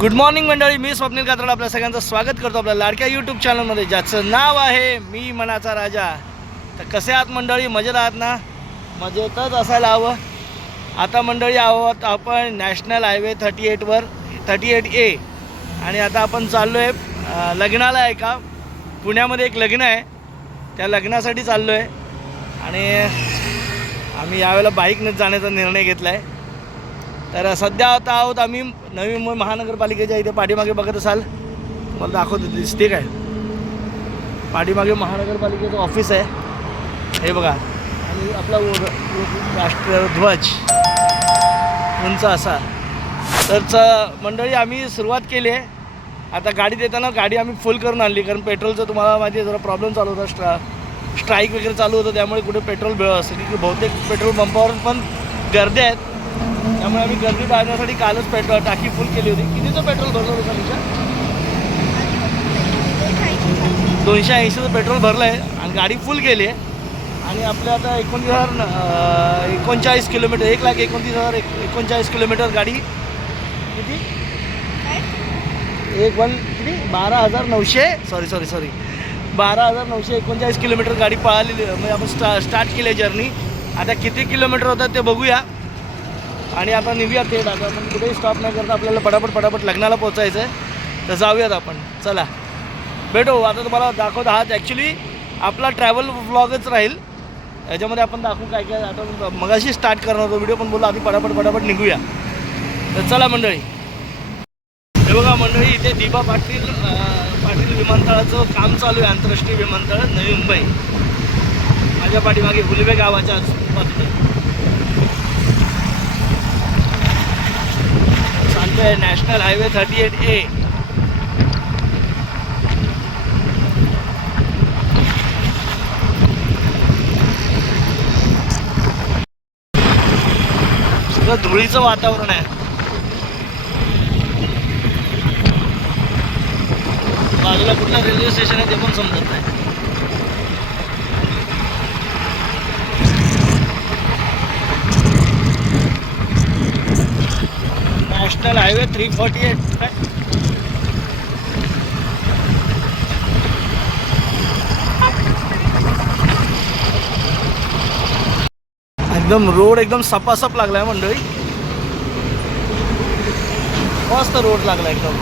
Good morning मंडळी. मी स्वप्नील कात्रड आपल्या सगळ्यांचं स्वागत करतो आपल्या लाडक्या यूट्यूब चॅनलमध्ये ज्याचं नाव आहे मी मनाचा राजा. तर कसे आहात मंडळी? मजेत आहात ना? मजेतच असायला हवं. आता मंडळी आहोत आपण नॅशनल हायवे थर्टी एटवर थर्टी एट ए आणि आता आपण चाललो आहे लग्नाला आहे का पुण्यामध्ये एक लग्न आहे. त्या लग्नासाठी चाललो आहे आणि आम्ही यावेळेला बाईकनेच जाण्याचा निर्णय घेतला आहे तर सध्या आता आहोत आम्ही नवी मुंबई महानगरपालिकेच्या इथे पाठीमागे बघत असाल. तुम्हाला दाखवतो दिसते काय? पाठीमागे महानगरपालिकेचं ऑफिस आहे. हे बघा. आणि आपला वर- राष्ट्रध्वज उंच असा. तर च मंडळी आम्ही सुरुवात केली आहे. आता गाडी देताना गाडी आम्ही फुल करून आणली. कारण पेट्रोलचं तुम्हाला माझे जरा प्रॉब्लेम चालू होता. स्ट्रा स्ट्राईक वगैरे चालू होतं. त्यामुळे कुठे पेट्रोल भेळ असते की बहुतेक पेट्रोल पंपावर पण गर्दी आहेत त्यामुळे आम्ही गर्दी टाळण्यासाठी कालच पेट्रोल टाकी फुल केली होती. कितीचं पेट्रोल भरलं होतं तुमच्या दोनशे ऐंशीचं पेट्रोल भरलं आहे आणि गाडी फुल केली आहे आणि आपल्या आता एकोणतीस हजार एकोणचाळीस किलोमीटर एक लाख एकोणतीस हजार एक एकोणचाळीस किलोमीटर गाडी किती? एक वन किती? बारा हजार नऊशे सॉरी सॉरी सॉरी बारा हजार नऊशे एकोणचाळीस किलोमीटर गाडी पळालेली म्हणजे आपण स्टा स्टार्ट केली आहे जर्नी आता किती किलोमीटर होतात ते बघूया. आणि आता निघूया थेट. आता आपण कुठेही स्टॉप नाही करता आपल्याला पटापट पटापट लग्नाला पोचायचं आहे. तर जाऊयात आपण. चला. भेटू. आता तुम्हाला दाखवत आहात. ॲक्च्युली आपला ट्रॅव्हल व्लॉगच राहील. याच्यामध्ये आपण दाखवू काय काय. आता मगाशी स्टार्ट करणार होतो. व्हिडिओ पण बोललो. आधी पटापट पटापट निघूया. तर चला मंडळी. हे बघा मंडळी इथे दिबा पाटील पाटील विमानतळाचं काम चालू आहे. आंतरराष्ट्रीय विमानतळ नवी मुंबई. माझ्या पाठीमागे हुलवे गावाच्या आसपास national highway thirty eight A सगळं धुळीचं वातावरण आहे. बाजूला कुठलं रेल्वे स्टेशन आहे ते पण समजत नाही. National highway three forty eight एकदम रोड एकदम सपासप लागलाय मंडळी. मस्त रोड लागला एकदम.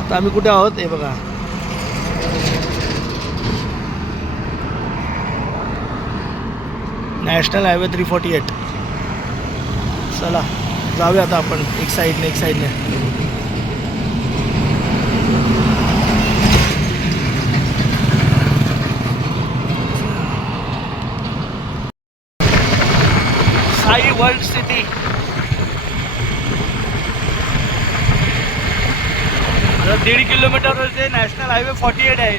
आता आम्ही कुठे आहोत? हे बघा. National highway three forty eight चला जाऊया आता आपण एक साईडने एक साईडने. Sai world city. आता दीड किलोमीटर ते नॅशनल हायवे फॉर्टी एट आहे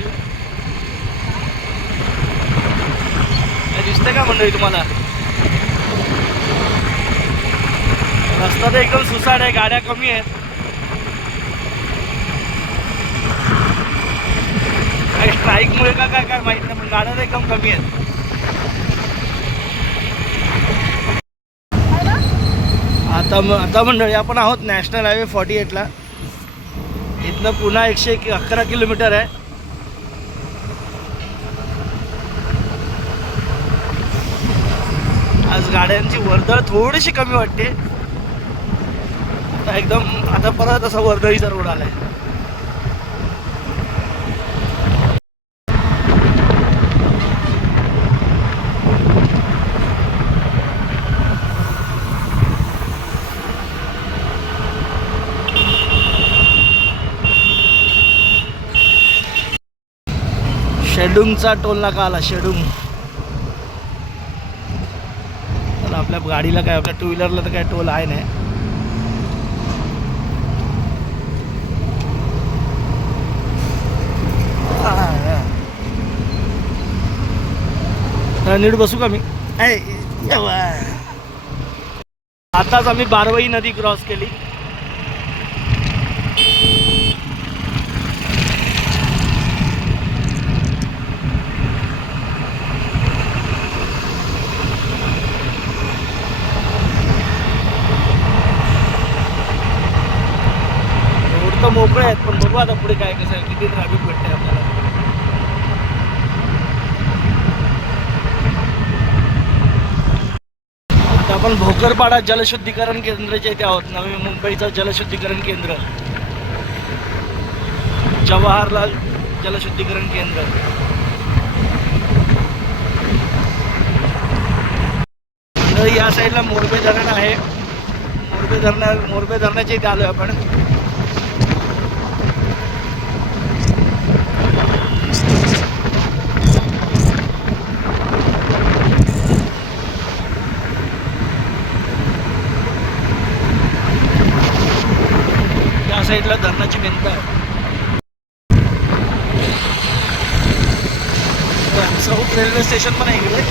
दिसतंय का म्हणतोय तुम्हाला? रस्ता तर एकदम सुसाट आहे गाड्या कमी आहेत काही स्ट्राईकमुळे का काय काय माहीत नाही पण गाड्या तर एकदम कमी आहेत आता आता मंडळी आपण आहोत नॅशनल हायवे फॉर्टी एटला इथनं पुन्हा एकशे अकरा किलोमीटर आहे. आज गाड्यांची वर्दळ थोडीशी कमी वाटते. आता एकदम आता परत असा वर्दळीचा रोड आलाय. शेडुंगचा टोल नाका आला शेडुंग. पण आपल्या गाडीला काय आपल्या टू व्हीलरला तर काय टोल आहे नाही. नीट बसू का मी. आताच आम्ही बारवई नदी क्रॉस केली. मोकळे आहेत पण बघू आता पुढे काय कसं आहे. किती ट्रॅफिक भेटते आपल्याला आता आपण भोकरपाडा जलशुद्धीकरण केंद्राच्या इथे आहोत. नवी मुंबईचं जलशुद्धीकरण केंद्र. जवाहरलाल जलशुद्धीकरण केंद्र. तर या साईडला मोरबे धरण आहे. मोरबे धरणा मोरबे धरणाच्या इथे आलो आपण या शासनाची भिंत आहे. साऊथ रेल्वे स्टेशन पण आहे इकडे.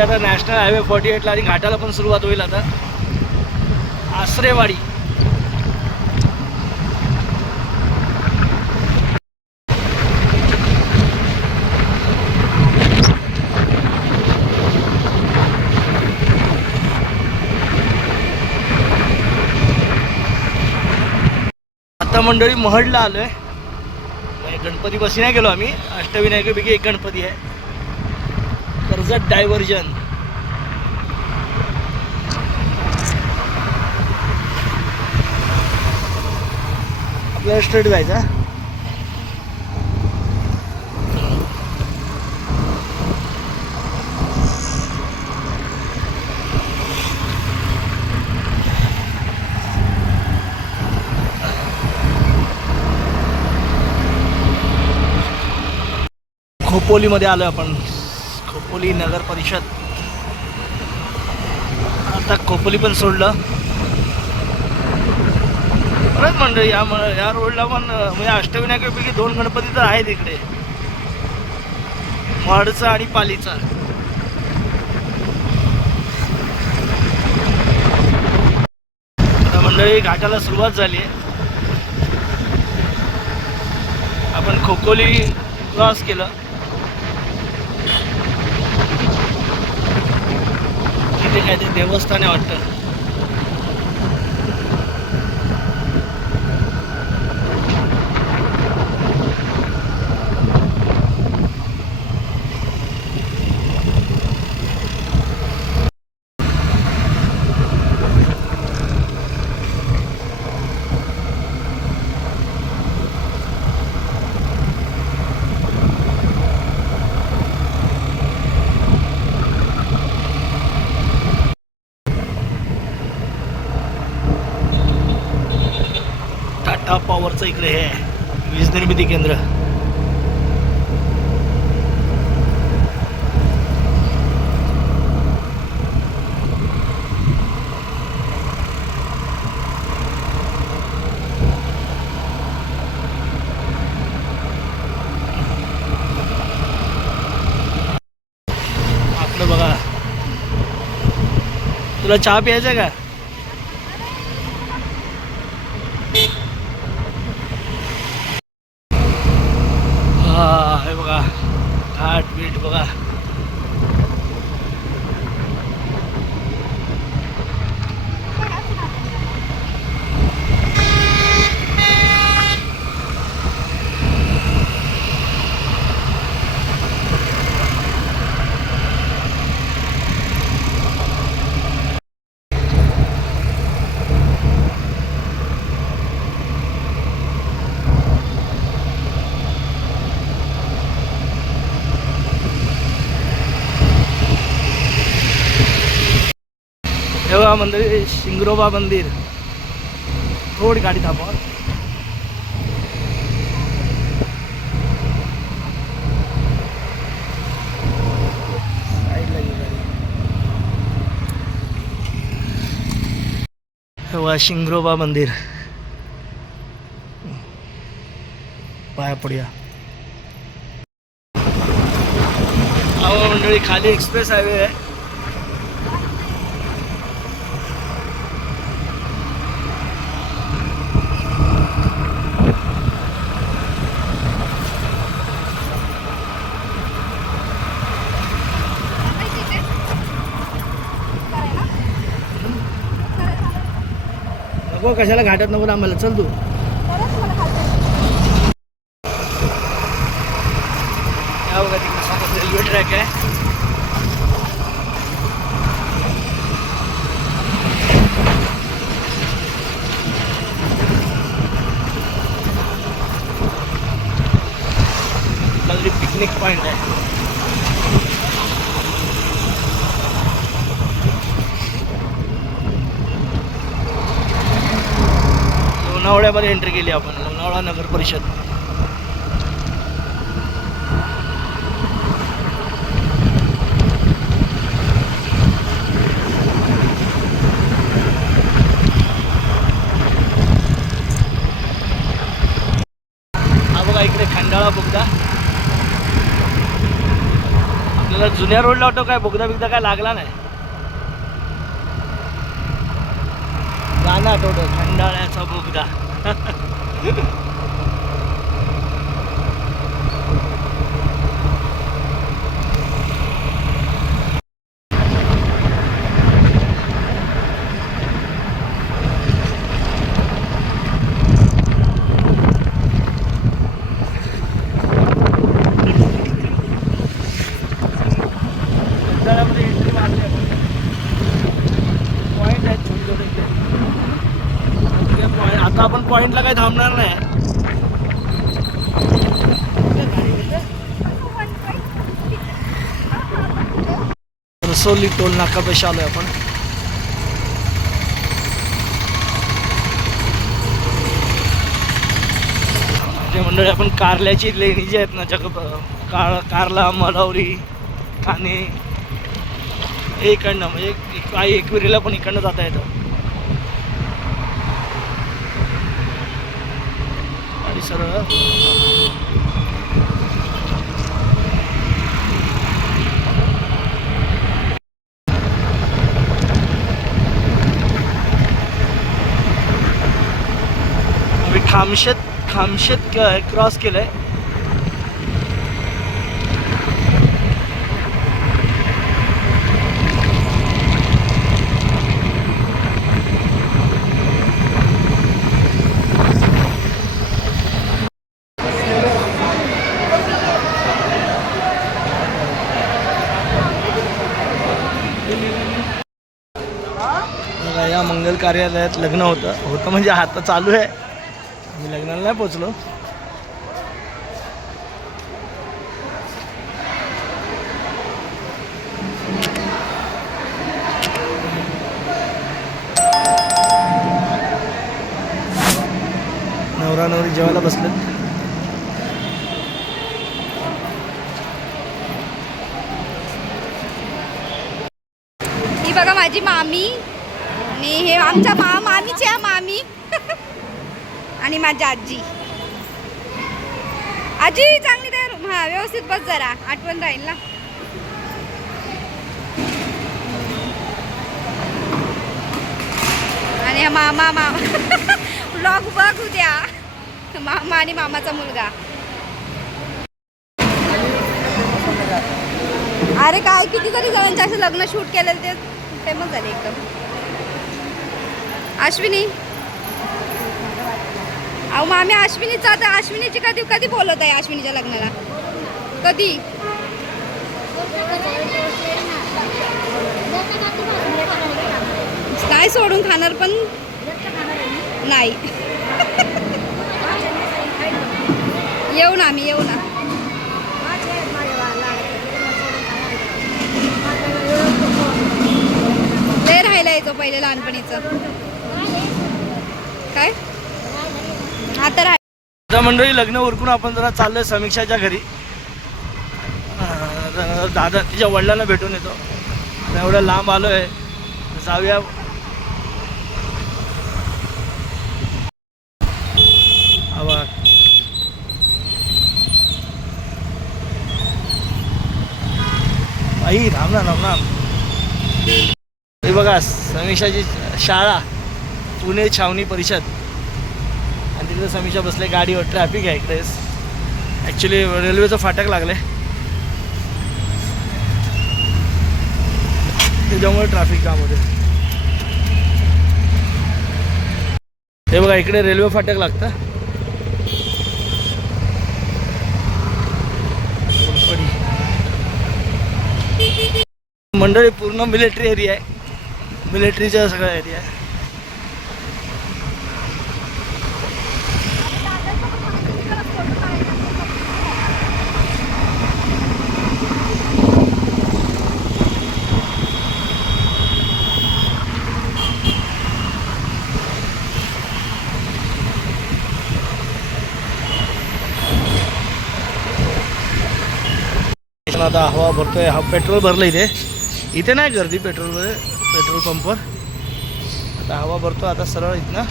आता नॅशनल हायवे फॉर्टी एटला आणि घाटाला पण सुरुवात होईल आता. आसरेवाडी. आता मंडळी महडला आलोय. म्हणजे गणपती बसी नाही गेलो आम्ही. अष्टविनायकापैकी एक गणपती आहे. कर्जत डायव्हर्जन. आपल्याला स्ट्रेट जायचा खोपोलीमध्ये आलो आपण. खोपोली नगर परिषद. आता खोपोली पण सोडलं. बरंच मंडळी या म- या रोडला पण म्हणजे अष्टविनायकापैकी दोन गणपती तर आहेत इकडे. माडचा आणि पालीचा. आता मंडळी घाटाला सुरुवात झाली आहे आपण खोपोली क्रॉस केलं. काहीतरी देवस्थान आहे वाटतं टाटा पॉवरचं इकडे हे आहे, वीज निर्मिती केंद्र आपलं बघा तुला चहा प्यायचा का हा हे बघा घाट बीट बघा हे बघा मंदिर शिंगरोबा मंदिर. थोडी गाडी थांबवा साईडला शिंगरोबा मंदिर. पाया पडूया. अहो मंडळी खाली एक्सप्रेस हायवे आहे. नको कशाला घाटात नको आम्हाला चल तू या बघा तिकडे समोर रेल्वे ट्रॅक आहे पिकनिक पॉइंट आहे लोणावळ्यामध्ये एंट्री केली आपण लोणावळा नगर परिषद. हा बघा इकडे खंडाळा बोगदा. आपल्याला जुन्या रोडला ऑटो काय बोगदा बिगदा काय लागला नाही. આના તો ઠંડા ને સબ ઉપદા पॉइंटला काही थांबणार नाही. रसोली टोल नाका पैसे आलोय आपण. जे मंडळी आपण कारल्याची लेणी जी आहेत ना जग कार कारला मलावरी ठाणे हे इकडनं म्हणजे काही एकविरीला पण इकडनं जाता येतं. आणि सरळ आम्ही खामशेत खामशेत क्रॉस आहे बघा, या मंगल कार्यालयात लग्न होतं. होतं म्हणजे आता चालू आहे. आम्ही लग्नाला नाही पोचलो. नवरा नवरी जेवायला बसलेत. बघा माझी मामी. आणि हे आमच्या मा मामीची आहे मामी. आणि माझी आजी. आजी चांगली तयार हो-, हा व्यवस्थित बस जरा आठवण राहील ना. आणि हा मामा मामा. ब्लॉग बघ उद्या. मामा आणि मामाचा मुलगा. अरे काय कितीतरी जणांचे असं लग्न शूट केलेलं ते फेमस झाले एकदम. अश्विनी. अहो मग आम्ही अश्विनीचा आता अश्विनीची कधी कधी बोलत आहे अश्विनीच्या लग्नाला? कधी? काय सोडून खाणार पण नाही. येऊ ना आम्ही येऊ ना. लय राहायला येतो पहिले लहानपणीचं. काय? आता राह आता मंडळी लग्न उरकून आपण जरा चाललोय समीक्षाच्या घरी. अं, दादा तिच्या वडिलांना भेटून येतो. आता एवढं लांब आलोय. जाऊया. हा आई राम ना राम राम. हे बघा समीक्षाची शाळा. पुणे छावणी परिषद. आणि तिकडे समीक्षा बसले गाडीवर ट्रॅफिक आहे इकडे. ॲक्च्युली रेल्वेचं फाटक लागले त्याच्यामुळे ट्रॅफिक काम होते हे बघा इकडे रेल्वे फाटक लागतं. मंडळी पूर्ण मिलिटरी एरिया आहे. मिलिटरीचा सगळा एरिया आहे. पण आता हवा भरतोय. हा पेट्रोल भरलं इथे. इथे नाही गर्दी पेट्रोल पेट्रोल पंपवर. आता हवा भरतो आता सरळ इथनं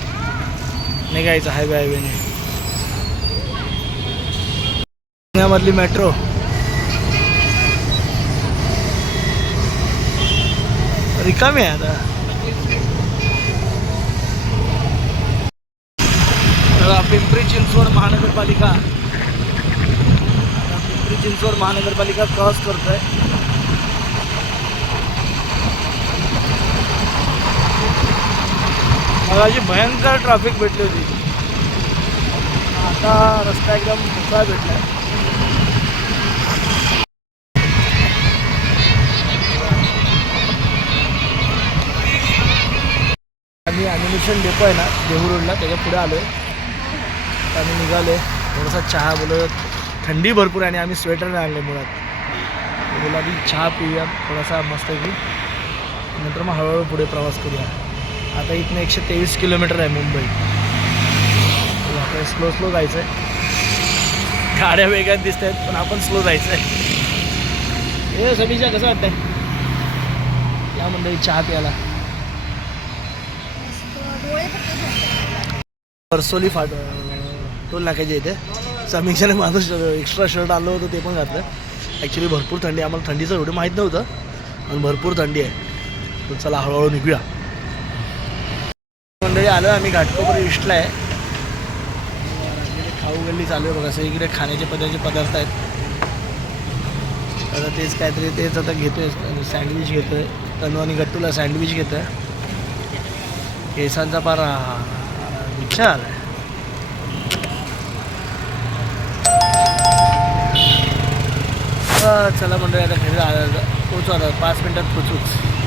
निघायचं हायवे हायवेने पुण्यामधली मेट्रो रिकामी आहे आता. पिंपरी चिंचवड महानगरपालिका. चिंचवड महानगरपालिका क्रॉस करतोय. मला अशी भयंकर ट्रॅफिक भेटली होती. आता रस्ता एकदम मोकळा आहे आम्ही ॲनिमेशन डेपो आहे ना देहू रोडला त्याच्या पुढे आलो आहे आम्ही निघालो थोडासा चहा बोलत थंडी भरपूर आहे आणि आम्ही स्वेटर नाही आणले मुळात. आधी चहा पिऊया थोडासा मस्त की नंतर मग हळूहळू पुढे प्रवास करूया. आता इथनं एकशे तेवीस किलोमीटर आहे मुंबई. आता स्लो स्लो जायचं आहे गाड्या वेगात दिसत आहेत पण आपण स्लो जायचं आहे हे समीक्षा कसं वाटतंय? या मंडळी चहा प्यायला. परसोली फाट टोल नाक्याच्या इथे समीक्षाने माझं श एक्स्ट्रा शर्ट आलं होतं ते पण घातलं. ॲक्च्युली भरपूर थंडी आम्हाला थंडीचं एवढं माहीत नव्हतं पण भरपूर थंडी आहे. तर चला हळूहळू निघूया. मंडळी आलो आम्ही. घाटकोपर इष्टला आहे. खाऊ गल्ली चालू आहे बघा. सगळीकडे खाण्याचे पदार्थ पदार्थ आहेत. आता तेच काहीतरी तेच आता घेतोय. सँडविच घेतोय. तनू आणि गट्टूला सँडविच घेतोय. केसांचा पार. विचार आहे चला मंडळी आता घरी आलं पोचू आता. पाच मिनटात पोचूच